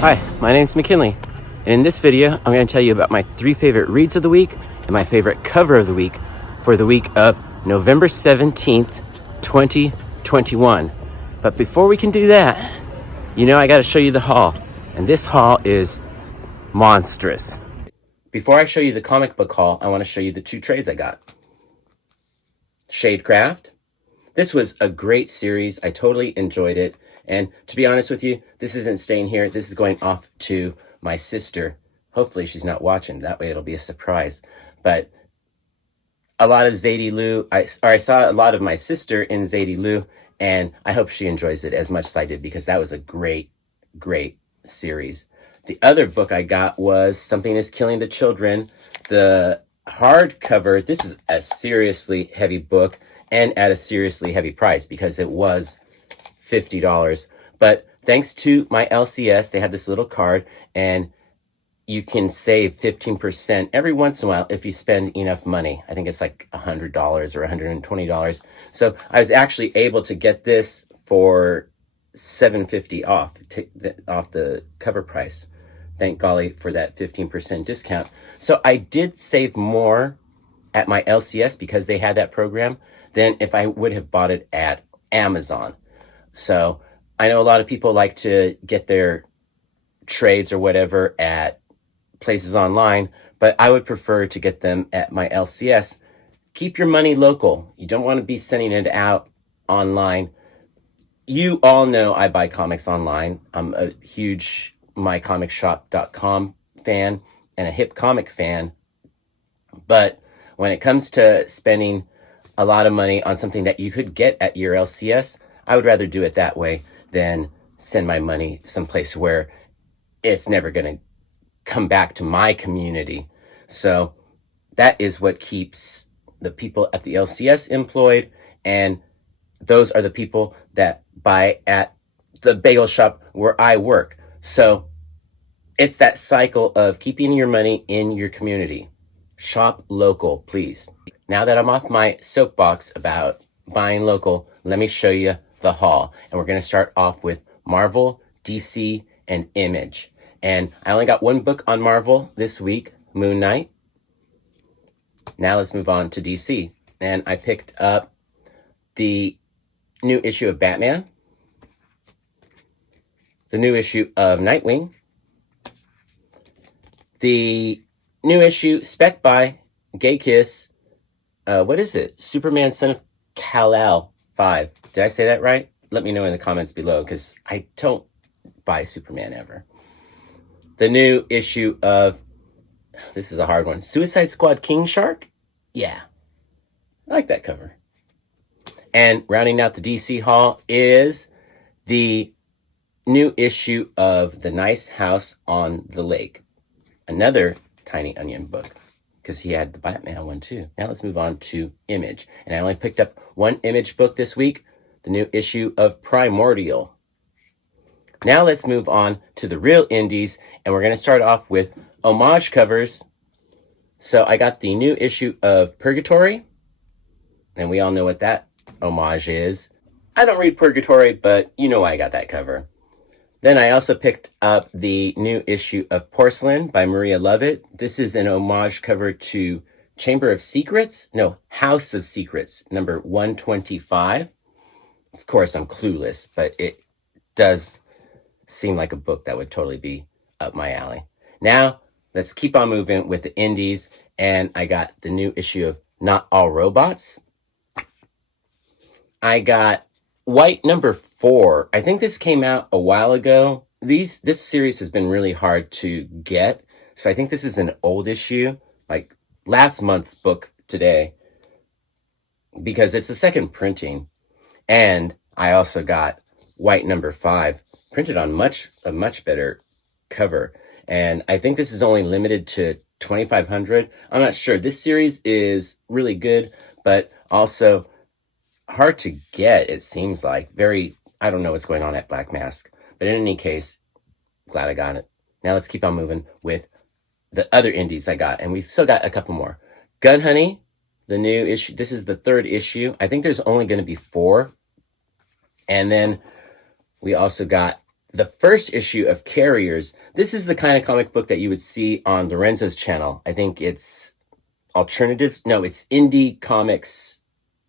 Hi, my name's McKinley, and in this video, I'm going to tell you about my 3 favorite reads of the week and my favorite cover of the week for the week of November 17th, 2021. But before we can do that, I got to show you the haul, and this haul is monstrous. Before I show you the comic book haul, I want to show you the 2 trades I got. Shadecraft. This was a great series. I totally enjoyed it. And to be honest with you, this isn't staying here. This is going off to my sister. Hopefully she's not watching. That way it'll be a surprise. But a lot of Zadie Lou, I saw a lot of my sister in Zadie Lou, and I hope she enjoys it as much as I did, because that was a great, great series. The other book I got was Something is Killing the Children. The hardcover, this is a seriously heavy book and at a seriously heavy price because it was $50. But thanks to my LCS, they have this little card, and you can save 15% every once in a while if you spend enough money. I think it's like $100 or $120. So I was actually able to get this for $7.50 off the cover price. Thank golly for that 15% discount. So I did save more at my LCS because they had that program than if I would have bought it at Amazon. So I know a lot of people like to get their trades or whatever at places online, but I would prefer to get them at my LCS. Keep your money local. You don't want to be sending it out online. You all know I buy comics online. I'm a huge mycomicshop.com fan and a hip comic fan. But when it comes to spending a lot of money on something that you could get at your LCS, I would rather do it that way than send my money someplace where it's never going to come back to my community. So that is what keeps the people at the LCS employed, and those are the people that buy at the bagel shop where I work. So it's that cycle of keeping your money in your community. Shop local, please. Now that I'm off my soapbox about buying local, let me show you the haul. And we're going to start off with Marvel, DC, and Image. And I only got one book on Marvel this week, Moon Knight. Now let's move on to DC. And I picked up the new issue of Batman, the new issue of Nightwing, the new issue spec by Gay Kiss. What is it? Superman Son of Kal-El 5. Did I say that right? Let me know in the comments below, because I don't buy Superman ever. The new issue of, this is a hard one, Suicide Squad King Shark? Yeah, I like that cover. And rounding out the DC haul is the new issue of The Nice House on the Lake. Another Tiny Onion book, because he had the Batman one too. Now let's move on to Image. And I only picked up one Image book this week, the new issue of Primordial. Now let's move on to the real indies, and we're going to start off with homage covers. So I got the new issue of Purgatory, and we all know what that homage is. I don't read Purgatory, but you know why I got that cover. Then I also picked up the new issue of Porcelain by Maria Lovett. This is an homage cover to House of Secrets, number 125. Of course, I'm clueless, but it does seem like a book that would totally be up my alley. Now, let's keep on moving with the indies, and I got the new issue of Not All Robots. I got White number 4. I think this came out a while ago. This series has been really hard to get, so I think this is an old issue, like last month's book today, because it's the second printing. And I also got White number 5, printed on a much better cover. And I think this is only limited to 2,500. I'm not sure. This series is really good, but also hard to get, it seems like. I don't know what's going on at Black Mask. But in any case, glad I got it. Now let's keep on moving with the other indies I got. And we still got a couple more. Gun Honey, the new issue. This is the 3rd issue. I think there's only going to be 4. And then we also got the first issue of Carriers. This is the kind of comic book that you would see on Lorenzo's channel. I think it's alternative. No, it's Indie Comics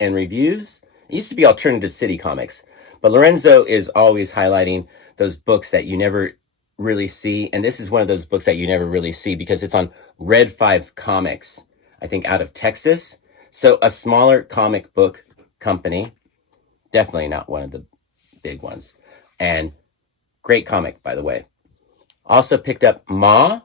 and Reviews. It used to be Alternative City Comics. But Lorenzo is always highlighting those books that you never really see. And this is one of those books that you never really see because it's on Red 5 Comics, I think out of Texas. So a smaller comic book company, definitely not one of the big ones. And great comic, by the way. Also picked up Ma,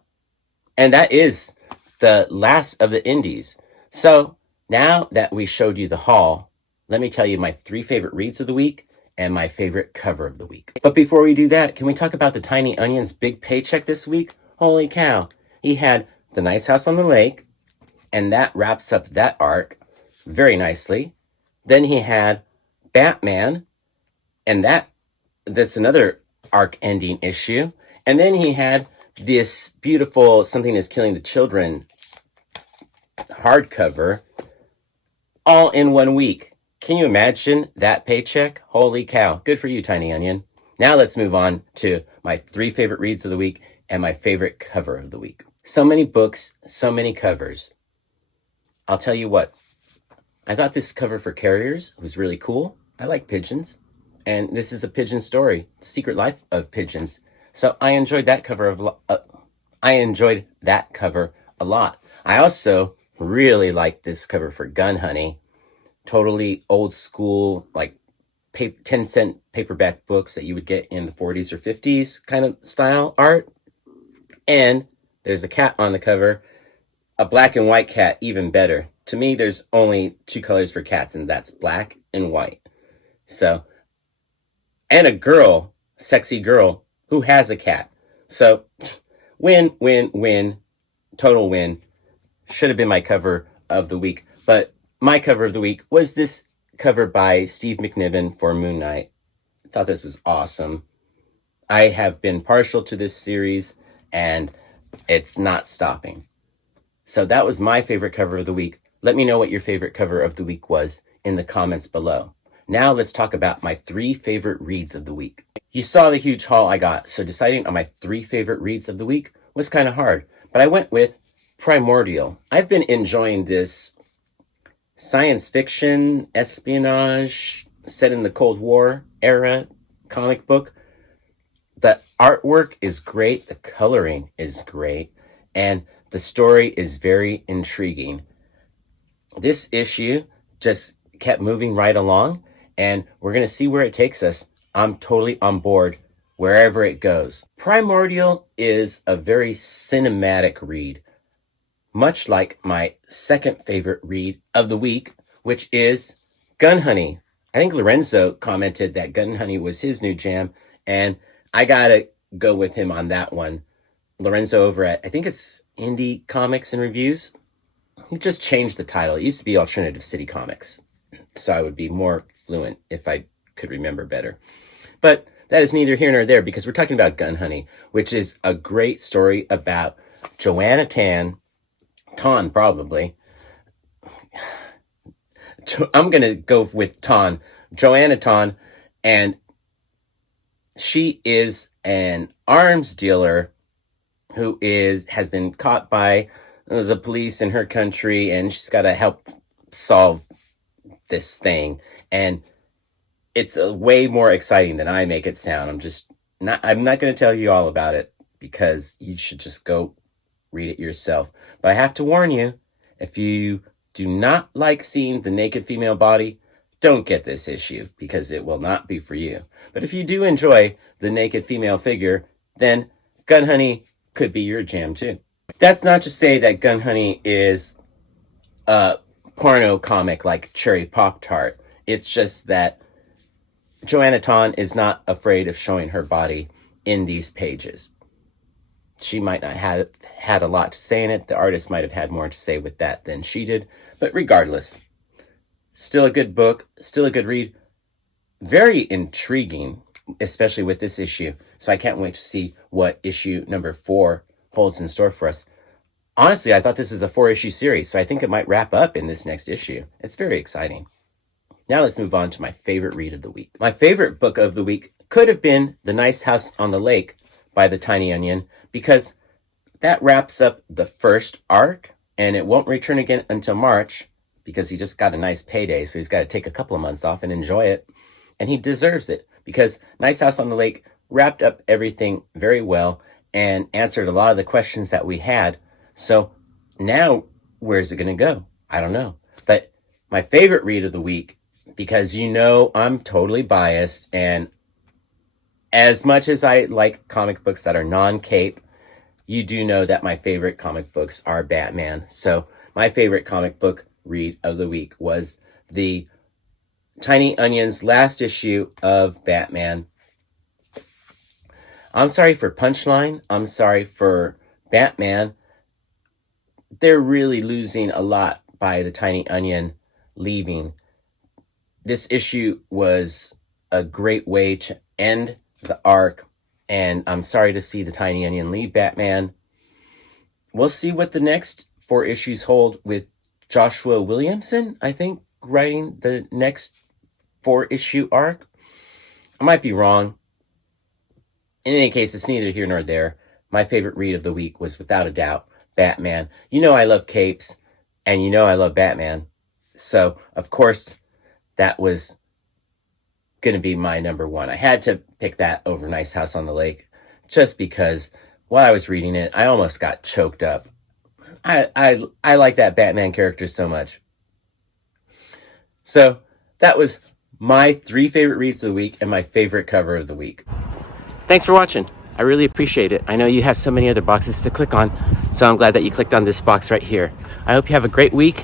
and that is the last of the indies. So now that we showed you the haul, let me tell you my 3 favorite reads of the week and my favorite cover of the week. But before we do that, can we talk about the Tiny Onion's big paycheck this week? Holy cow. He had The Nice House on the Lake, and that wraps up that arc very nicely. Then he had Batman, and that's another arc ending issue. And then he had this beautiful Something is Killing the Children hardcover all in 1 week. Can you imagine that paycheck? Holy cow. Good for you, Tiny Onion. Now let's move on to my 3 favorite reads of the week and my favorite cover of the week. So many books, so many covers. I'll tell you what, I thought this cover for Carriers was really cool. I like pigeons, and this is a pigeon story, The Secret Life of Pigeons. So I enjoyed that cover a lot. I also really like this cover for Gun Honey. Totally old school, like 10-cent paperback books that you would get in the 40s or 50s kind of style art. And there's a cat on the cover, a black and white cat, even better. To me, there's only 2 colors for cats, and that's black and white. So, and a girl, sexy girl, who has a cat. So, win, win, win, total win. Should have been my cover of the week. But my cover of the week was this cover by Steve McNiven for Moon Knight. I thought this was awesome. I have been partial to this series, and it's not stopping. So that was my favorite cover of the week. Let me know what your favorite cover of the week was in the comments below. Now let's talk about my 3 favorite reads of the week. You saw the huge haul I got, so deciding on my 3 favorite reads of the week was kind of hard. But I went with Primordial. I've been enjoying this science fiction, espionage, set in the Cold War era comic book. The artwork is great, the coloring is great, and the story is very intriguing. This issue just kept moving right along, and we're going to see where it takes us. I'm totally on board wherever it goes. Primordial is a very cinematic read, much like my second favorite read of the week, which is Gun Honey. I think Lorenzo commented that Gun Honey was his new jam, and I gotta go with him on that one. Lorenzo over at, I think it's Indie Comics and Reviews. He just changed the title. It used to be Alternative City Comics, so I would be more fluent if I could remember better. But that is neither here nor there, because we're talking about Gun Honey, which is a great story about Joanna Ton probably. I'm going to go with Joanna Ton, and she is an arms dealer who has been caught by the police in her country, and she's got to help solve this thing. And it's way more exciting than I make it sound. I'm not going to tell you all about it, because you should just go read it yourself. But I have to warn you, if you do not like seeing the naked female body, don't get this issue, because it will not be for you. But if you do enjoy the naked female figure, then Gun Honey could be your jam too. That's not to say that Gun Honey is a porno comic like Cherry Pop-Tart. It's just that Joanna Ton is not afraid of showing her body in these pages. She might not have had a lot to say in it. The artist might have had more to say with that than she did. But regardless, still a good book, still a good read. Very intriguing, especially with this issue. So I can't wait to see what issue number 4 holds in store for us. Honestly, I thought this was a 4-issue series, so I think it might wrap up in this next issue. It's very exciting. Now let's move on to my favorite read of the week. My favorite book of the week could have been The Nice House on the Lake by the Tiny Onion, because that wraps up the first arc, and it won't return again until March, because he just got a nice payday, so he's got to take a couple of months off and enjoy it. And he deserves it, because Nice House on the Lake wrapped up everything very well and answered a lot of the questions that we had. So now, where's it going to go? I don't know. But my favorite read of the week, because I'm totally biased, and as much as I like comic books that are non-cape, you do know that my favorite comic books are Batman. So my favorite comic book read of the week was the Tiny Onion's last issue of Batman. I'm sorry for Punchline. I'm sorry for Batman. They're really losing a lot by the Tiny Onion leaving. This issue was a great way to end the arc, and I'm sorry to see the Tiny Onion leave Batman. We'll see what the next 4 issues hold, with Joshua Williamson, I think, writing the next 4-issue arc. I might be wrong. In any case, it's neither here nor there. My favorite read of the week was, without a doubt, Batman. I love capes, and I love Batman. So, of course, that was going to be my number one. I had to pick that over Nice House on the Lake, just because while I was reading it, I almost got choked up. I like that Batman character so much. So that was my 3 favorite reads of the week and my favorite cover of the week. Thanks for watching. I really appreciate it. I know you have so many other boxes to click on, so I'm glad that you clicked on this box right here. I hope you have a great week.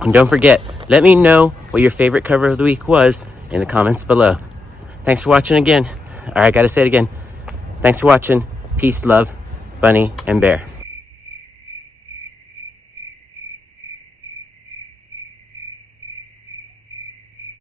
And don't forget, let me know what your favorite cover of the week was in the comments below. Thanks for watching again. All right, I gotta say it again. Thanks for watching. Peace, love, Bunny, and Bear.